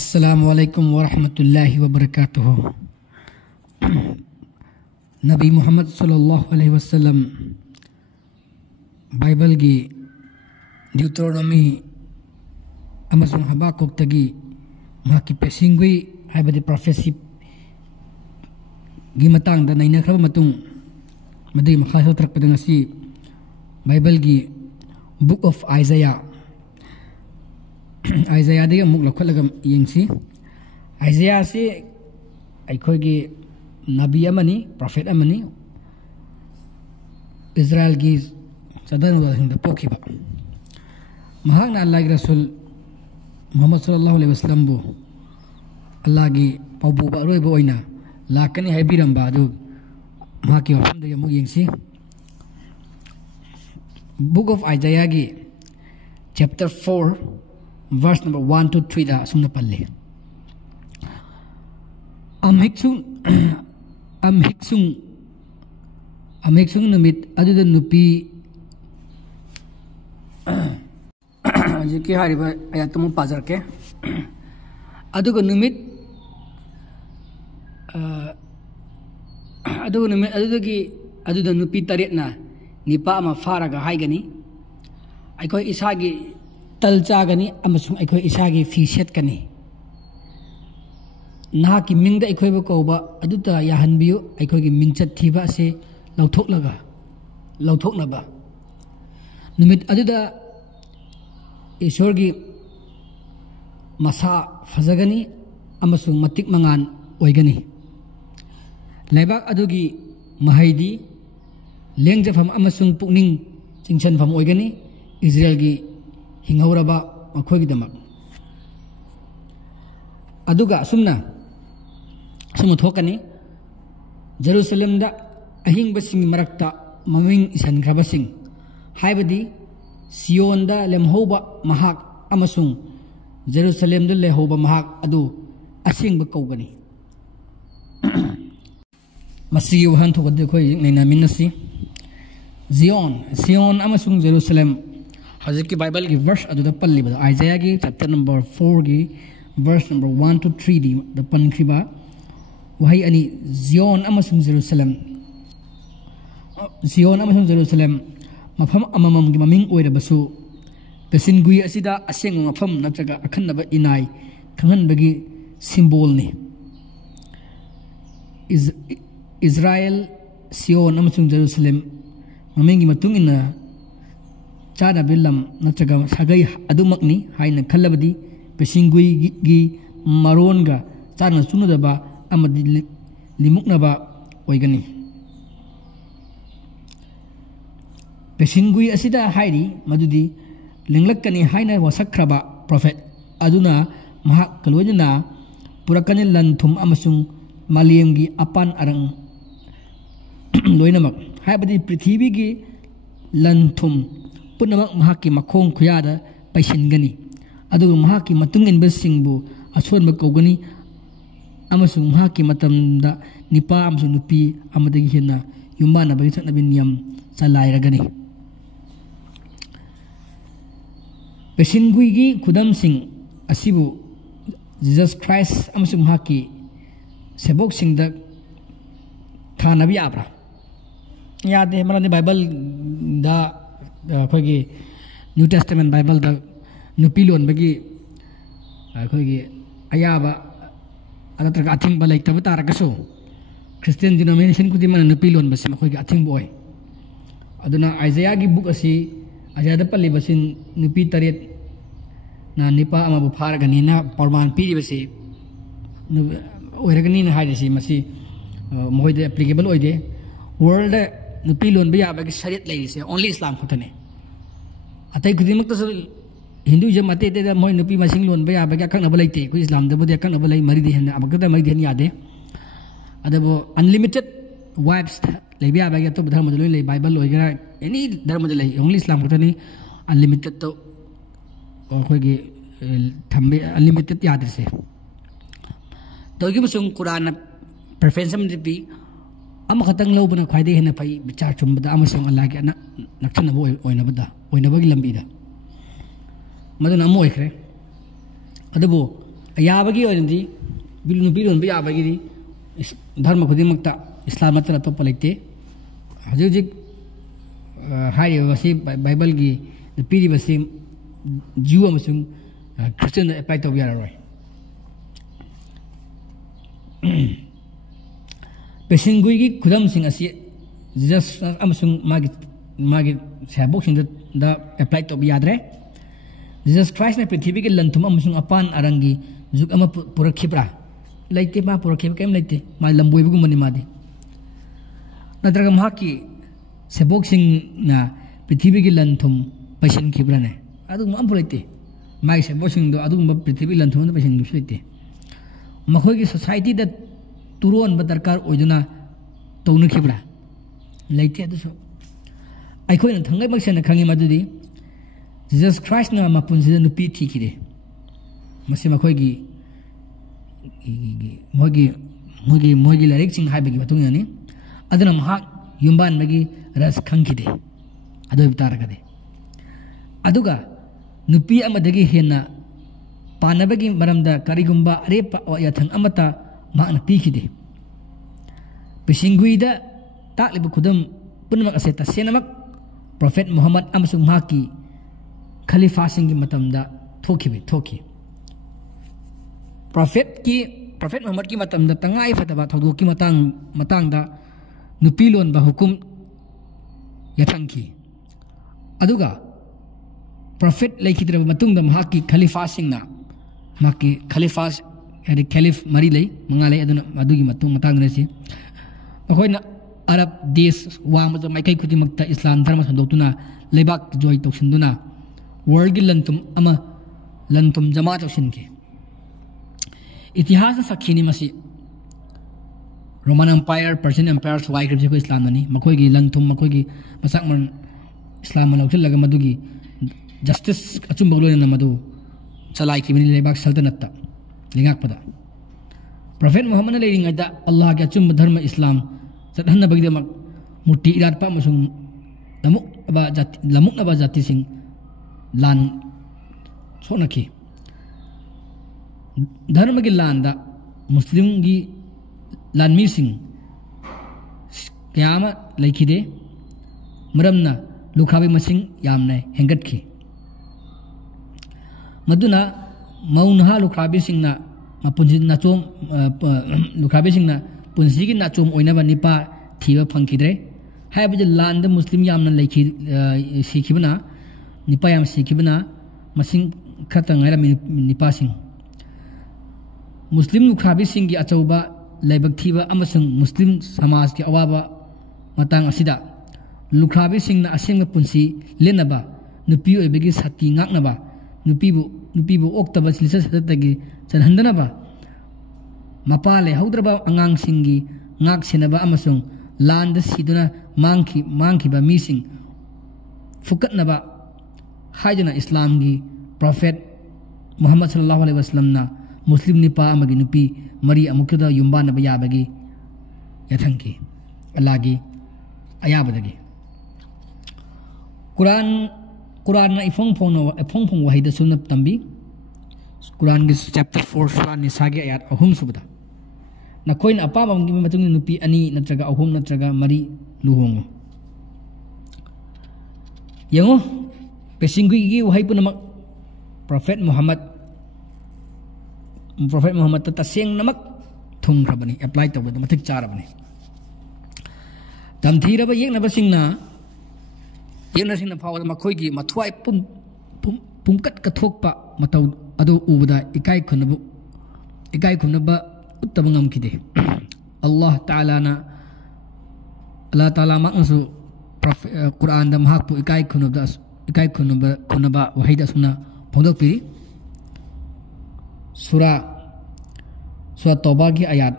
अस्सलामुअलैकुम वरहमतुल्लाहि वबरकातुहू। नबी मुहम्मद सल्लल्लाहु अलैहि वसल्लम बाइबल की ड्यूटरोनोमी अमसुंग हबाकुक्तगी माकी पेसिंगुई हाइबदि प्रोफेसी गी मतंग नैनख्रब मतुंग मदि मखा सोत्रकपद ngasi बाइबल की बुक ऑफ आइजाया आइजाया दे अमुक लखलगम यंगसी आइजाया से अखोगी नबी अमनी प्रॉफिट अमनी इस्राएल की सदन वहिंद पोखिबा महान अल्लाह के रसूल मोहम्मद सल्लल्लाहु अलैहि वसल्लम बु अल्लाह की पौबुबा रोइबा ओइना लाकनी हाइबिरंबा अदु माकी वफम दे अमुक यंगसी बुक ऑफ आइजाया की chapter 4 verse number 1 to 3 da sumna palle amhiksung numit aduda nupi jiki hariba ayatumu pazar ke aduga numit aduda nupi taretna nipa ama faraga haigani aikoi isagi तल चागनी अमसुंग अखोय इसागी फी सेटकनी ना की मिंग अखोय कौबा अदुता याहनबियु अखोय की मिंग चथिबा से लौथोकनबा नुमित अदुदा ईश्वर की मसा फजगनी अमसुंग मतिक मंगान ओइगनी लेबाक अदुगी महैदी लेंजफम अमसुंग पुकनिंग चिंचनफम ओइगनी इस्राएल की हिंगौरबा मखोयगिदमक अदुगा सुमना थोकनी जेरूसलम दा अहिंगबसिंग मरक्ता ममिंग इसनख्रबसिंग हाइबदी सियोन दा लेमहौबा महाक अमसुंग जेरूसलम दा लेहौबा महाक अदु असिंगब कौगनी मसी वहन थोकदे खोय नैना मिनसी सियोन अमसुंग जेरूसलम हजर की बाइबल की वर्स अदुदा पल्ली बदा आइजाया की चैप्टर नंबर 4 की वर्स नंबर 1 to 3 दी द पनख्रिबा वही अनि जियोन अमसुंग जेरूसलम मफम अममम की ममिंग ओइरबसु पेसिनगुई असिदा असेंग मफम नत्रगा अखन्नबा इनाय खंगनबगी सिंबल ने इस्राएल सियोन अमसुंग जेरूसलम ममिंग की मतुंग इना चाना बिलम नत्रगा सागई अदुमकनी हाइना खल्लबदी पेसिंगुई गी मरोनगा चाना सुनुदबा अमदि लिमुकनबा ओइगनी पेसिंगुई असिदा हाइरी मदुदी लिंगलकनी हाइना वसखरबा प्रॉफिट अदुना महा कलोजना पुरकनी लनथुम अमसुंग मालियमगी अपान अरंग लोइनमक हाइबदी पृथ्वी की लनथुम पुनमक महाकी मखोंग खुयादा पैसिनगनी अदुग महाकी मतुंग इनबसिंगबु असोनब कौगनी अमसुंग महाकी मतमदा निपा अमसुंग नुपी अमदगी हेना युमानबगी थनबि नियम चलाइरगनी पेसिनगुइगी खुदमसिंग असिबु जीसस क्राइस्ट अमसुंग महाकी सेबोकसिंगदा थानबि याब्रा यादे मरानी बाइबल दा अखोगी न्यू टेस्टामेंट बाइबल दा नुपी लोनबगी अखोगी अयाबा अनत्रगा अथिंबा लेतब तारगसु क्रिश्चियन डिनोमिनेशन कुदिमन नुपी लोनबसि मखोगी अथिंबा ओय अदुना आइजाया की बुक असि आजादा पल्लिबसिन नुपी तरेत ना निपा अमाबु फारगनी ना प्रमाण पीरिबसि ओइरगनी ना हाइदसि मसि मोइदे एप्लीकेबल ओइदे वर्ल्ड नुपी लोनबा याबगी शरीयत लेरिसे ओनली इस्लाम खतने अतै खुदिमक्तसु हिंदुइज्म अतेते मोय नुपी मसिंग लोनबा याबगी अखनबा लेते को इस्लाम दबदे अखनबा ले मरिदे हन अबगदा मरिदे हन यादे अदबो अनलिमिटेड वाइफ्स लेबा याबगी तो धर्म दलोय ले बाइबल ओइगरा एनी धर्म दले ओनली इस्लाम खतने अनलिमिटेड तो खोगी थंबे अनलिमिटेड यादसे तोगी मसुंग कुरान प्रेफरेंस हम दिपी अमा खतंग लौबना ख्वाइदे हेना फै विचार चुमबदा अमसुंग अल्लाह की नक्सनबो ओइनबगी लंबीदा मदुना अमु ओइखरे अदबो याबगी ओरंदी नुपी लोन याबगी धर्म खुदिमक्ता इस्लाम नत्तन अतोप्पा लेते हजिक बाइबल की पीरिबसी जीव अमसुंग क्रिश्चियन एप्लाई तौब याररोय पेसिंगुई की खुदम सिंह असी जीसस अमसुंग मागी सेबोक सिंह दा एप्लाई तौब यादरे जीसस क्राइस्ट ने पृथ्वी के लंथुम अमसुंग अपान अरंगी जुग अमा पुरखिब्रा लेते मा पुरखिब केम लेते मा लंबोइबगुमनि मादि नत्रगा माकी सेबोक सिंह ना पृथ्वी के लंथुम पैसन खिब्राने अदु मा लेते माई सेबोक सिंह दो अदु पृथ्वी लंथुम पैसन लेते मखोई की सोसाइटी दा तुरोन ब दरकार ओइदुना तौनखिब्रा लेते अदुसो अखोइन थंगै मक्सेना खंगी मदुदी जीसस क्राइस्ट ना मपुनसिदा नुपी थिखिदे मसे मखोई की मोगी लाइक सिंह हाइबगी मतुंग यानी अदना महाक युम्बान बगी रस खंखिदे अदो तारगदे अदुगा नुपी अमदगी हेना पानबगी मरमदा करिगुंबा अरेप याथंग अमता माना पीखिदे पिसिंगुइदा ताकलिब खुदम पुनमक असे तसेनमक प्रोफेट मुहम्मद अमसुंग माकी खलीफा सिंह मतमदा थोखी प्रोफेट मुहम्मद की मतमदा तंगाई फतबा थौदो की मतंगदा नुपी लोन बा हुकुम यथंखी अदुगा प्रोफेट लेखिद्रब मतुंगदा माकी खलीफा सिंगना माकी खलीफा यानी खलीफ मरी लई मंगा लई अदुना अदुगी मतुंग मतंगनसी अखोइना अरब देश वामद माइकई खुदिमक्ता इस्लाम धर्म संदोक्तुना लेबाक जोय तौसिंदुना वर्ल्ड की लंतुम जमा तौसिनके इतिहास सखीनी मसी रोमन एम्पायर पर्शियन एम्पायर वाई ग्रिप इस्लाम ननी मखोई लंथुम मखोई मसाक मन इस्लाम लौसिलग मदुगी जस्टिस अचुंब लोन मदु चलाई की लेबाक सल्तनत लिंगापदा प्रोफेट मुहम्मद लेरिंगदा अल्लाह के अचुंब धर्म इस्लाम चटहनबगदमक मूर्ति इरादपा मसुंग लमुकनबा जाति सिंह लान सोनखी धर्म की लानदा मुस्लिम की लानमी सिंह क्या लेखिदे मरमना लुखाबी मसिंग यामने हेंगटखी मदुना मौनहा लुखाबी सिंहना मपुंजी नाचोम लुखाबी सिंहना पुंसी की नाचोम ओइनबा निपा थीबा फंखिद्रे हायबजे लांद मुस्लिम यामना लेखि सिखिबना निपा याम सिखिबना मसिंग खतंग हैरा निपा सिंह मुस्लिम लुखाबी सिंह की अचौबा लेबक थीबा अमसंग मुस्लिम समाज के अवाबा मतंग असिदा लुखाबी सिंह असेंग पुंसी लेनबा नुपी ओइबगी सती ngaknaba नुपीबु ओक्तबा लिसा सतगी चनहंदनबा मपाले हौद्रबा अंगांग सिंगी ngak सेनबा अमसंग लांद सिदुना मांखिबा मीसिंग फुकतनबा हाइजना इस्लाम की प्रोफेट मुहम्मद सल्लल्लाहु अलैहि वसल्लम ना मुस्लिम निपा अमगी नुपी मरी अमुकदा युम्बानब याबगी यथंकी अल्लाह की अयाबदगी कुरान ना इफोंग फोंग वहीद सुन तंबी कुरान की चैप्टर 4 सूरा निसा की आयत 3 सुबदा नखोइन अपाबंगी मतुंग नुपी अनि नत्रगा 3 नत्रगा मरी लुहोंगो यंगो पेसिंगुई की वही पुनमक प्रोफेट मुहम्मद तसेंग नमक थुंग्रबनी एप्लाई तौबद मथिक चारबनी तमथीरब येंगनबसिंगना फावद मखोइगी मथुआई पुमकट कथोकपा मतौ अदो उबदा इकाई खुनब उत्तब ngamkide Allah Taala maknsu Quran da mahakpu ikai khunaba wahida suna phondok piri Surah Tauba ki ayat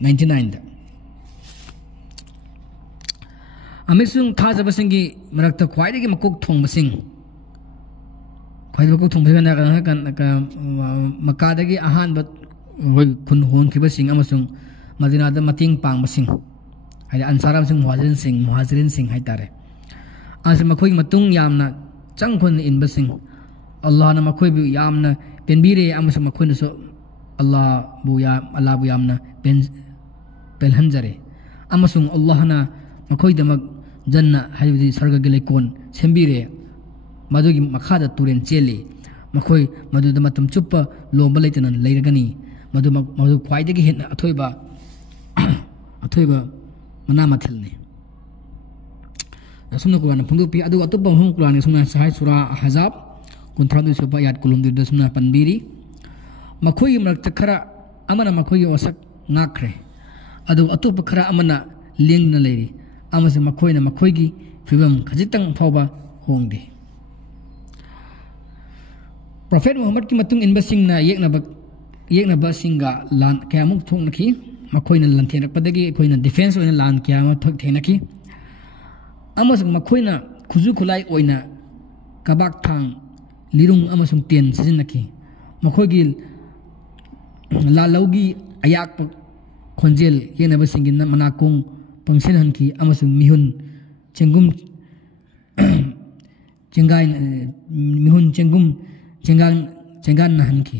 99 da Amisung thajabasing marakta khwaidagi makok thongbasing makadagi ahanba khun honkhibasing amasung madinada mating pangbasing haida ansaramsing muhajirin sing haitare ase makhoi matung yamna changkhun inbasing Allah na makhoi bi yamna पेनबीरे अमसुंग मखोइनसु अल्लाह बु यामना पेलहंजरे अमसुंग अल्लाहना मखोइदमक जन्ना हाइबदि सर्गगे लेकोन सेंबीरे मदुगी मखादा Tourane चेली मखोइ मदुदा मतम चुप्पा लोंबा लेतना लेरगनी मदु ख्वाइदगी हेन्ना अथोइबा मना मथिलनी असुमना कुरान फुंदुपि अदु अतुब्बा हुम कुरान सुमना सहाय सूरा अहज़ाब 32 सुबा याद कुलुमदुदा सुमना पनबीरी मखोइ मरक्ता खरा अमना मखोइ वसक नाखरे अदु अतुब्बा खरा अमना लेंगना लेरी अमसे मखोइना मखोइगी फिबम खजितंग फावबा होंगदे प्रोफेट मोहम्मद की मतुंग इनबसिंगना येकनबा सिंगा लान कयामुक थोंगनखी मखोइना लंथेरकपदगी अखोइना डिफेंस ओइना लान कयामा थोक थेनखी अमसुंग मखोइना खुजु खुलाई ओइना कबाक थांग लिरुंग अमसुंग तेन सिजिनखी मखोइगी लालौगी अयाक खोंजेल येकनबा सिंगिना मनाकोंग पंक्शन हनकी अमसुंग मिहुन चेंगुम चेंगाइन मिहुन चेंगुम चेंगान हनकी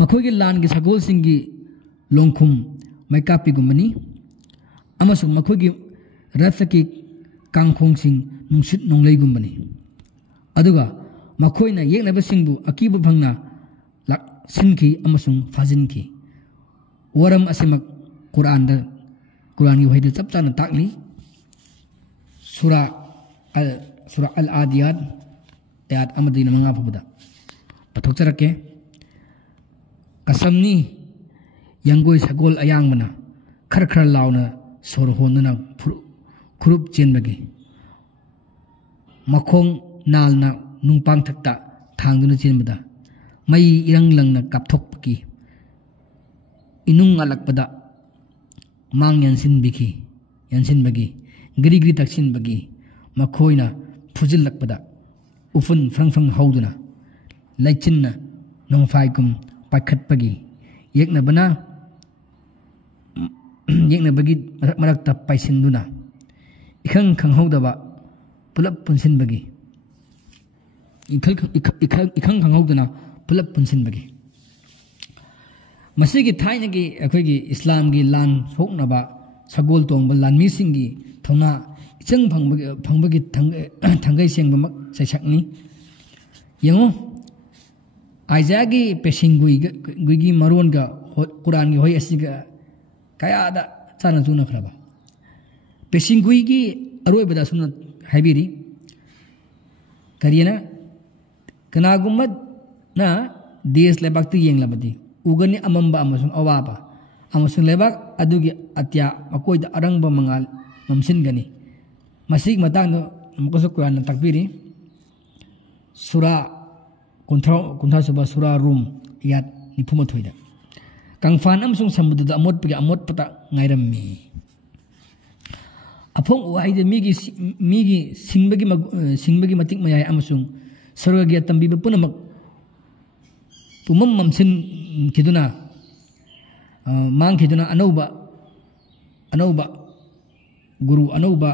मखोइगी लान की सगोल सिंगी लोंखुम मैकापी गुमनी अमसुंग मखोइगी रथ की कांखोंग सिंग नुंसित नोंगलै गुमनी अदुगा मखोइना येकनबा सिंगबु अकीबु भंगना लाक सिनकी अमसुंग फाजिनकी वरम असिमक कुरान की वहीद चप चाना ताकली सूरा अल आदियात आयात अमदीन मंगा फबदा पथोकचरके कसमनी यंगोय सगोल अयांगमना खर खर लावना सोर होनना खुरुप चेनबगी मखोंग नालना नुंगपांग थक्ता थांगदुना चेनबदा मई इरंग लंगना कापथोकपकी इनुंग अलकपदा मांग यानसिनबगी गिरी तक्सिनबगी मखोइना फुजिलकपदा उफुन फ्रंग हौदुना लैचिन्ना नोंफाइकुम पाखटपगी येकनबगी मरक्ता पाइसिनदुना इखंग खंगहौदबा पुलप पुनसिनबगी इखंग खंगहौदुना पुलप पुनसिनबगी मसीगी थाइनगी अखोइगी इस्लाम की लान सोकनबा सगोल तोंबा लानमी सिंगी थौना इचंग फंगबगी थंगै सेंगबमक सैसकनी यंगो आइजागी पेशिंगुइगी मरोनगा कुरान की होई असिगा कयादा चाना चुना खरबा पेशिंगुइगी अरोइबदा सुना हाइबिरी करियना कनागुमत ना देश लेबाक्ति येंगलाबदी उगनी अमंबा अमसुंग अवाबा अमसुंग लेबाक अदुगी अत्या मकोइदा अरंगबा मंगाल ममसिनगनी मसीग मतांगो मकोसो कुरान ताकबिरी सूरा कुंथा सुबा सूरा रूम यात निफुमथोइदा कंफान अमसुंग समुद्रदा अमोट पता ngairami अफोंग वाइद मीगी सिंबगी मतिक मयाय अमसुंग सर्वगी तंबीबा पुनमक पुमम ममसिन खिदुना मांग खिदुना अनौबा गुरु अनौबा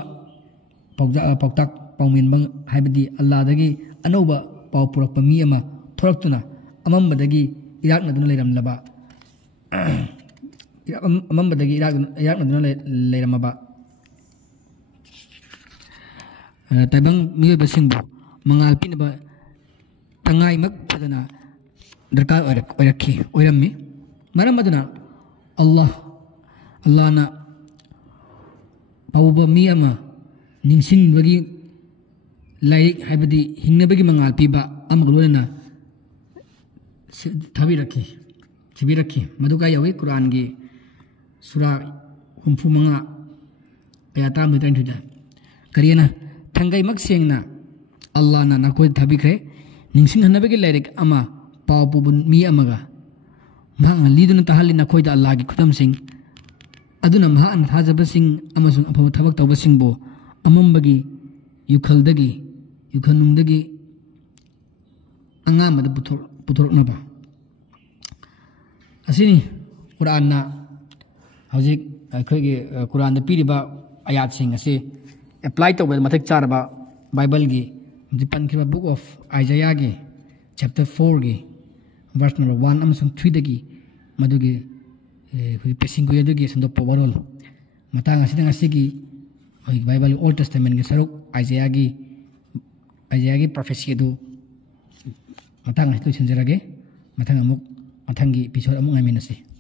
पौताक पाउमिनबंग हाइबदी अल्लाहदगी अनौबा पाउ पुरक्पा मी अमा थोरक्तुना अमंबदगी इराकनदुना लेरमलबा अमंबदगी इराकनदुना लेरमबा ताइबंग मियोबसिंगबु मंगाल पिनबा तंगाइमक फदना दरकार ओरक्खी मरम अदुना अल्लाहना पाउबा मी अमा निंसिनबगी लाइक हाइबदी हिंगनबगी मंगाल पीबा अमग लोना थिबिरक्खी मदुका यावी कुरान की सूरा 35 आयात 33 करियना थंगाई मक सेंगना अल्लाहना नाकोय थाबिखरे निंसिंग हनबगी लाइक अमा पाव पुबुन मी अमगा महांग लीदुना ताहली नाकोयदा अल्लाह की खुदम सिंह अदुना महान थाजबसिंग अमसुंग अफब थबक तौबसिंगबो अमंबगी युखनुंगदगी अंगामद पुथोरकनबा असिनी कुरानना हौजिक अखोइगे कुरान पीरिबा आयात सिंग असे एप्लाई तौबे मथक चारबा बाइबल की पनखिबा बुक ऑफ आइजाया की chapter 4 gi verse number 1 amasung 3 dagi madugi hui passing ko yadugi sando powarol matang asidang asigi hui Bible Old Testament gi saruk Isaiah gi prophecy du matang asitu sinjarage matang gi episode amuk ngaminasi